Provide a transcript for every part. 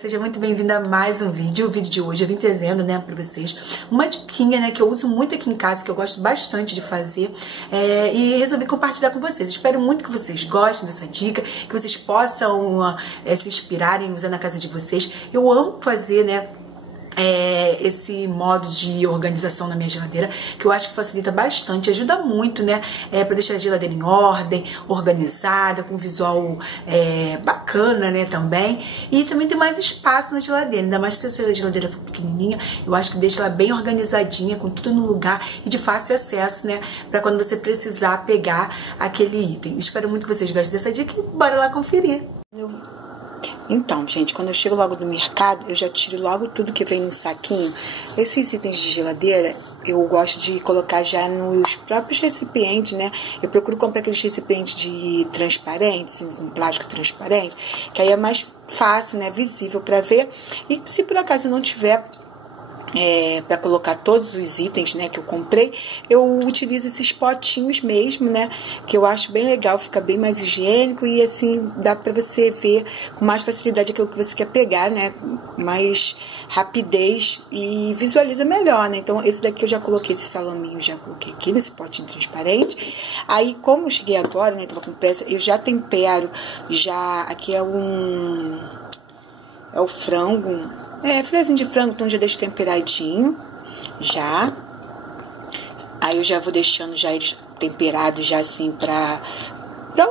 Seja muito bem-vinda a mais um vídeo. O vídeo de hoje eu vim trazendo, né, pra vocês uma diquinha, né, que eu uso muito aqui em casa, que eu gosto bastante de fazer, e resolvi compartilhar com vocês. Espero muito que vocês gostem dessa dica, que vocês possam se inspirarem usando na casa de vocês. Eu amo fazer, né, esse modo de organização na minha geladeira, que eu acho que facilita bastante, ajuda muito, né, para deixar a geladeira em ordem, organizada, com visual bacana, né, também, e também tem mais espaço na geladeira, ainda mais se a sua geladeira for pequenininha, eu acho que deixa ela bem organizadinha, com tudo no lugar e de fácil acesso, né, para quando você precisar pegar aquele item. Espero muito que vocês gostem dessa dica e bora lá conferir. Então, gente, quando eu chego logo do mercado, eu já tiro logo tudo que vem no saquinho. Esses itens de geladeira, eu gosto de colocar já nos próprios recipientes, né? Eu procuro comprar aqueles recipientes de transparente, assim, com plástico transparente, que aí é mais fácil, né? Visível para ver. E se por acaso eu não tiver para colocar todos os itens, né, que eu comprei, eu utilizo esses potinhos mesmo, né, que eu acho bem legal, fica bem mais higiênico e assim dá para você ver com mais facilidade aquilo que você quer pegar, né, mais rapidez e visualiza melhor, né. Então esse daqui eu já coloquei, esse salaminho já coloquei aqui nesse potinho transparente. Aí como eu cheguei agora, né, tava com pressa, eu já tempero, já aqui é o frango. Filezinho de frango, então já deixo temperadinho, já. Aí eu já vou deixando já eles temperados, já assim, pra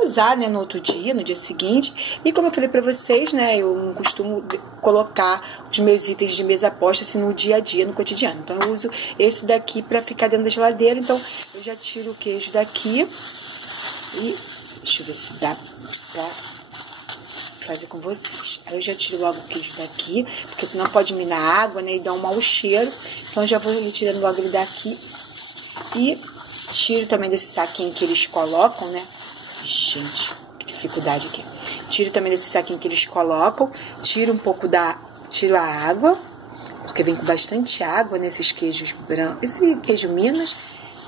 usar, né, no outro dia, no dia seguinte. E como eu falei pra vocês, né, eu não costumo colocar os meus itens de mesa posta, assim, no dia a dia, no cotidiano. Então eu uso esse daqui pra ficar dentro da geladeira. Então eu já tiro o queijo daqui e deixa eu ver se dá pra fazer com vocês. Aí eu já tiro logo o queijo daqui, porque senão pode minar a água, né, e dar um mau cheiro. Então eu já vou retirando logo ele daqui e tiro também desse saquinho que eles colocam, né? Gente, que dificuldade aqui. Tiro também desse saquinho que eles colocam, tiro um pouco tiro a água, porque vem com bastante água nesses queijos brancos. Esse queijo Minas,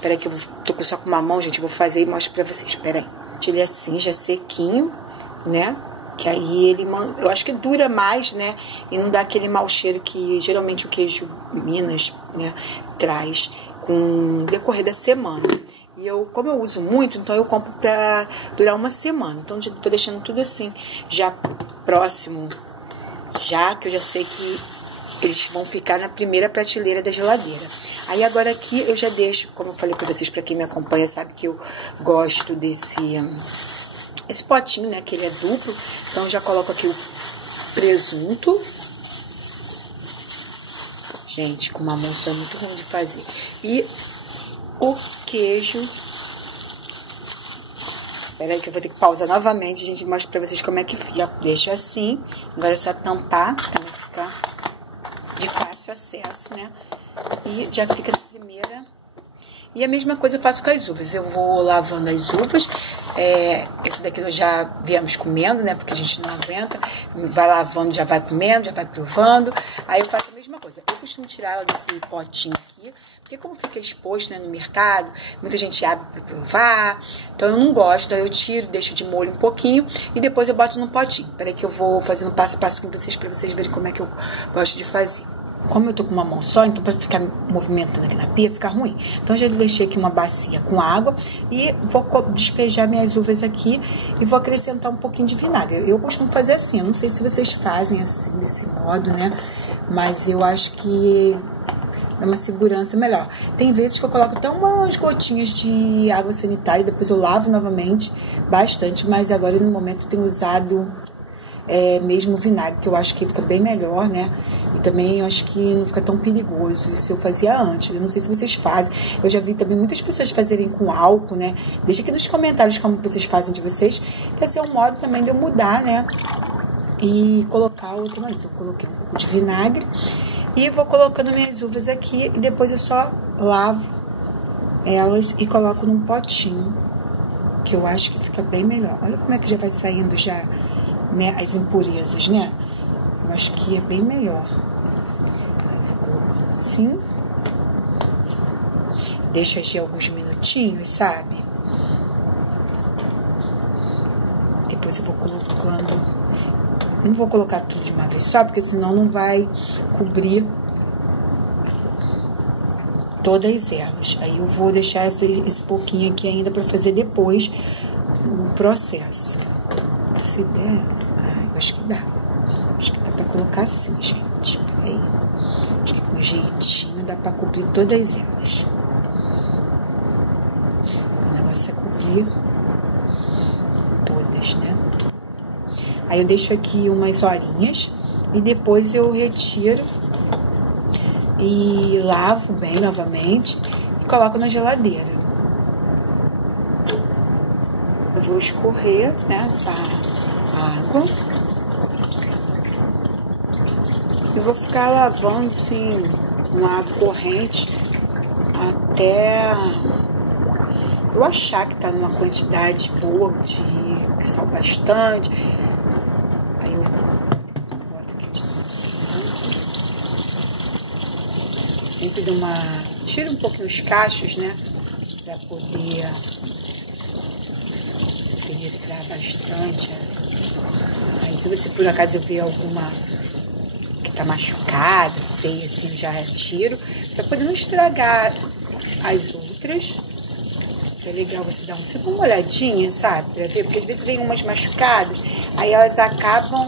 peraí que eu tô só com uma mão, gente, eu vou fazer e mostro pra vocês, peraí. Tiro ele assim, já sequinho, né? Que aí ele, eu acho que dura mais, né? E não dá aquele mau cheiro que geralmente o queijo Minas, né, traz com o decorrer da semana. E como eu uso muito, então eu compro pra durar uma semana. Então já tô deixando tudo assim, já próximo, já que eu já sei que eles vão ficar na primeira prateleira da geladeira. Aí agora aqui eu já deixo, como eu falei pra vocês, pra quem me acompanha sabe que eu gosto esse potinho, né, que ele é duplo. Então, eu já coloco aqui o presunto. Gente, com uma mão só é muito ruim de fazer. E o queijo. Espera aí que eu vou ter que pausar novamente, gente, mostro pra vocês como é que fica. Deixa assim. Agora é só tampar, também ficar de fácil acesso, né? E já fica na primeira. E a mesma coisa eu faço com as uvas. Eu vou lavando as uvas. Esse daqui nós já viemos comendo, né? Porque a gente não aguenta. Vai lavando, já vai comendo, já vai provando. Aí eu faço a mesma coisa. Eu costumo tirar ela desse potinho aqui. Porque como fica exposto, né, no mercado, muita gente abre para provar. Então eu não gosto. Aí eu tiro, deixo de molho um pouquinho. E depois eu boto no potinho. Peraí que eu vou fazendo passo a passo com vocês, para vocês verem como é que eu gosto de fazer. Como eu tô com uma mão só, então pra ficar movimentando aqui na pia, fica ruim. Então, eu já deixei aqui uma bacia com água e vou despejar minhas uvas aqui e vou acrescentar um pouquinho de vinagre. Eu costumo fazer assim, eu não sei se vocês fazem assim, desse modo, né? Mas eu acho que dá uma segurança melhor. Tem vezes que eu coloco até umas gotinhas de água sanitária, depois eu lavo novamente bastante, mas agora no momento eu tenho usado mesmo vinagre, que eu acho que fica bem melhor, né? E também eu acho que não fica tão perigoso. Isso eu fazia antes, eu não sei se vocês fazem. Eu já vi também muitas pessoas fazerem com álcool, né? Deixa aqui nos comentários como vocês fazem de vocês, que esse é um modo também de eu mudar, né? E colocar outra maneira. Então, eu coloquei um pouco de vinagre e vou colocando minhas uvas aqui e depois eu só lavo elas e coloco num potinho, que eu acho que fica bem melhor. Olha como é que já vai saindo já, né, as impurezas, né? Eu acho que é bem melhor. Eu vou colocando assim. Deixa agir alguns minutinhos, sabe? Depois eu vou colocando Não vou colocar tudo de uma vez só, porque senão não vai cobrir todas as ervas. Aí eu vou deixar esse pouquinho aqui ainda para fazer depois o processo. Se der, eu acho que dá. Acho que dá para colocar assim, gente. Peraí. Acho que com jeitinho dá para cobrir todas as ervas. O negócio é cobrir todas, né? Aí eu deixo aqui umas horinhas e depois eu retiro e lavo bem novamente e coloco na geladeira. Eu vou escorrer, né, essa água e vou ficar lavando assim com água corrente até eu achar que tá numa quantidade boa de sal bastante. Aí eu boto aqui de novo. Sempre dou tiro um pouquinho os cachos, né? Pra poder penetrar bastante. Aí se você por acaso ver alguma que tá machucada, feia assim, eu já tiro. Pra poder não estragar as outras. É legal você dar sempre uma olhadinha, sabe? Pra ver, porque às vezes vem umas machucadas, aí elas acabam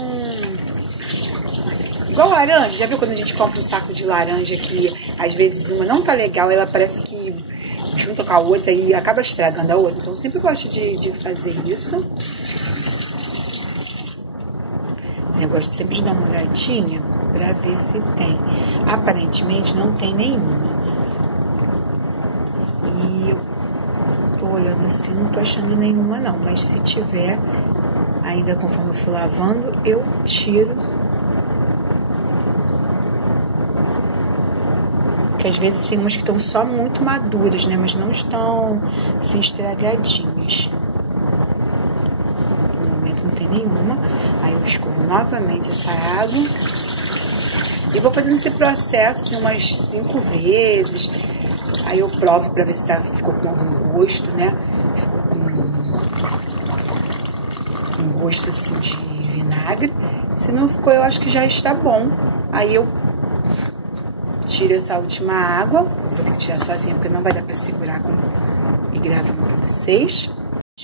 igual laranja. Já viu quando a gente compra um saco de laranja que às vezes uma não tá legal, ela parece que junta com a outra e acaba estragando a outra. Então eu sempre gosto de fazer isso. Eu gosto sempre de dar uma olhadinha pra ver se tem. Aparentemente não tem nenhuma. E eu tô olhando assim, não tô achando nenhuma não, mas se tiver, ainda conforme eu for lavando, eu tiro. Que às vezes tem umas que estão só muito maduras, né, mas não estão assim estragadinhas. No momento não tem nenhuma. Aí eu escorro novamente essa água e vou fazendo esse processo assim umas 5 vezes. Aí eu provo pra ver se ficou com algum gosto, né? Se ficou com um gosto assim de vinagre. Se não ficou, eu acho que já está bom. Aí eu tiro essa última água. Vou ter que tirar sozinha, porque não vai dar pra segurar e gravando pra vocês.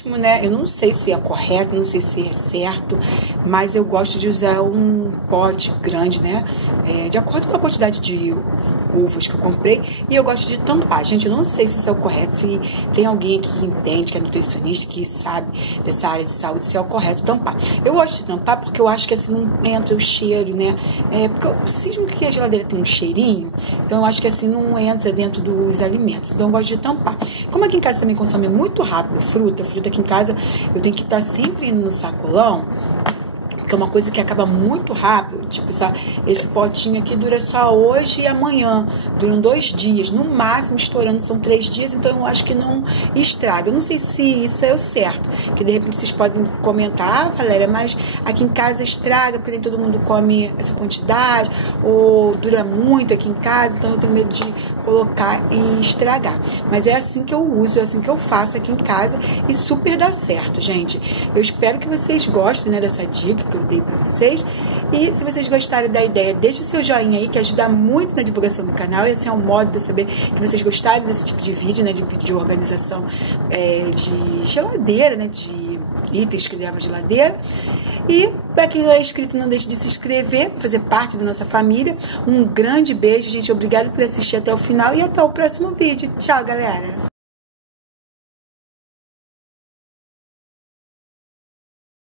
Né? Eu não sei se é correto, não sei se é certo, mas eu gosto de usar um pote grande, né? De acordo com a quantidade de uvas que eu comprei, e eu gosto de tampar. Gente, eu não sei se isso é o correto, se tem alguém aqui que entende, que é nutricionista, que sabe dessa área de saúde, se é o correto tampar. Eu gosto de tampar porque eu acho que assim não entra o cheiro, né? Porque eu preciso que a geladeira tenha um cheirinho, então eu acho que assim não entra dentro dos alimentos, então eu gosto de tampar. Como aqui em casa também consome muito rápido fruta aqui em casa, eu tenho que estar sempre indo no sacolão, que é uma coisa que acaba muito rápido. Tipo, esse potinho aqui dura só hoje e amanhã. Duram 2 dias. No máximo, estourando, são 3 dias. Então, eu acho que não estraga. Eu não sei se isso é o certo. Que, de repente, vocês podem comentar, Valéria, mas aqui em casa estraga, porque nem todo mundo come essa quantidade. Ou dura muito aqui em casa. Então, eu tenho medo de colocar e estragar. Mas é assim que eu uso, é assim que eu faço aqui em casa. E super dá certo, gente. Eu espero que vocês gostem, né, dessa dica que eu dei pra vocês. E se vocês gostarem da ideia, deixa o seu joinha aí, que ajuda muito na divulgação do canal. E assim é um modo de eu saber que vocês gostaram desse tipo de vídeo, né? De vídeo de organização de geladeira, né? De itens que levam a geladeira. E para quem não é inscrito, não deixe de se inscrever, para fazer parte da nossa família. Um grande beijo, gente. Obrigado por assistir até o final e até o próximo vídeo. Tchau, galera!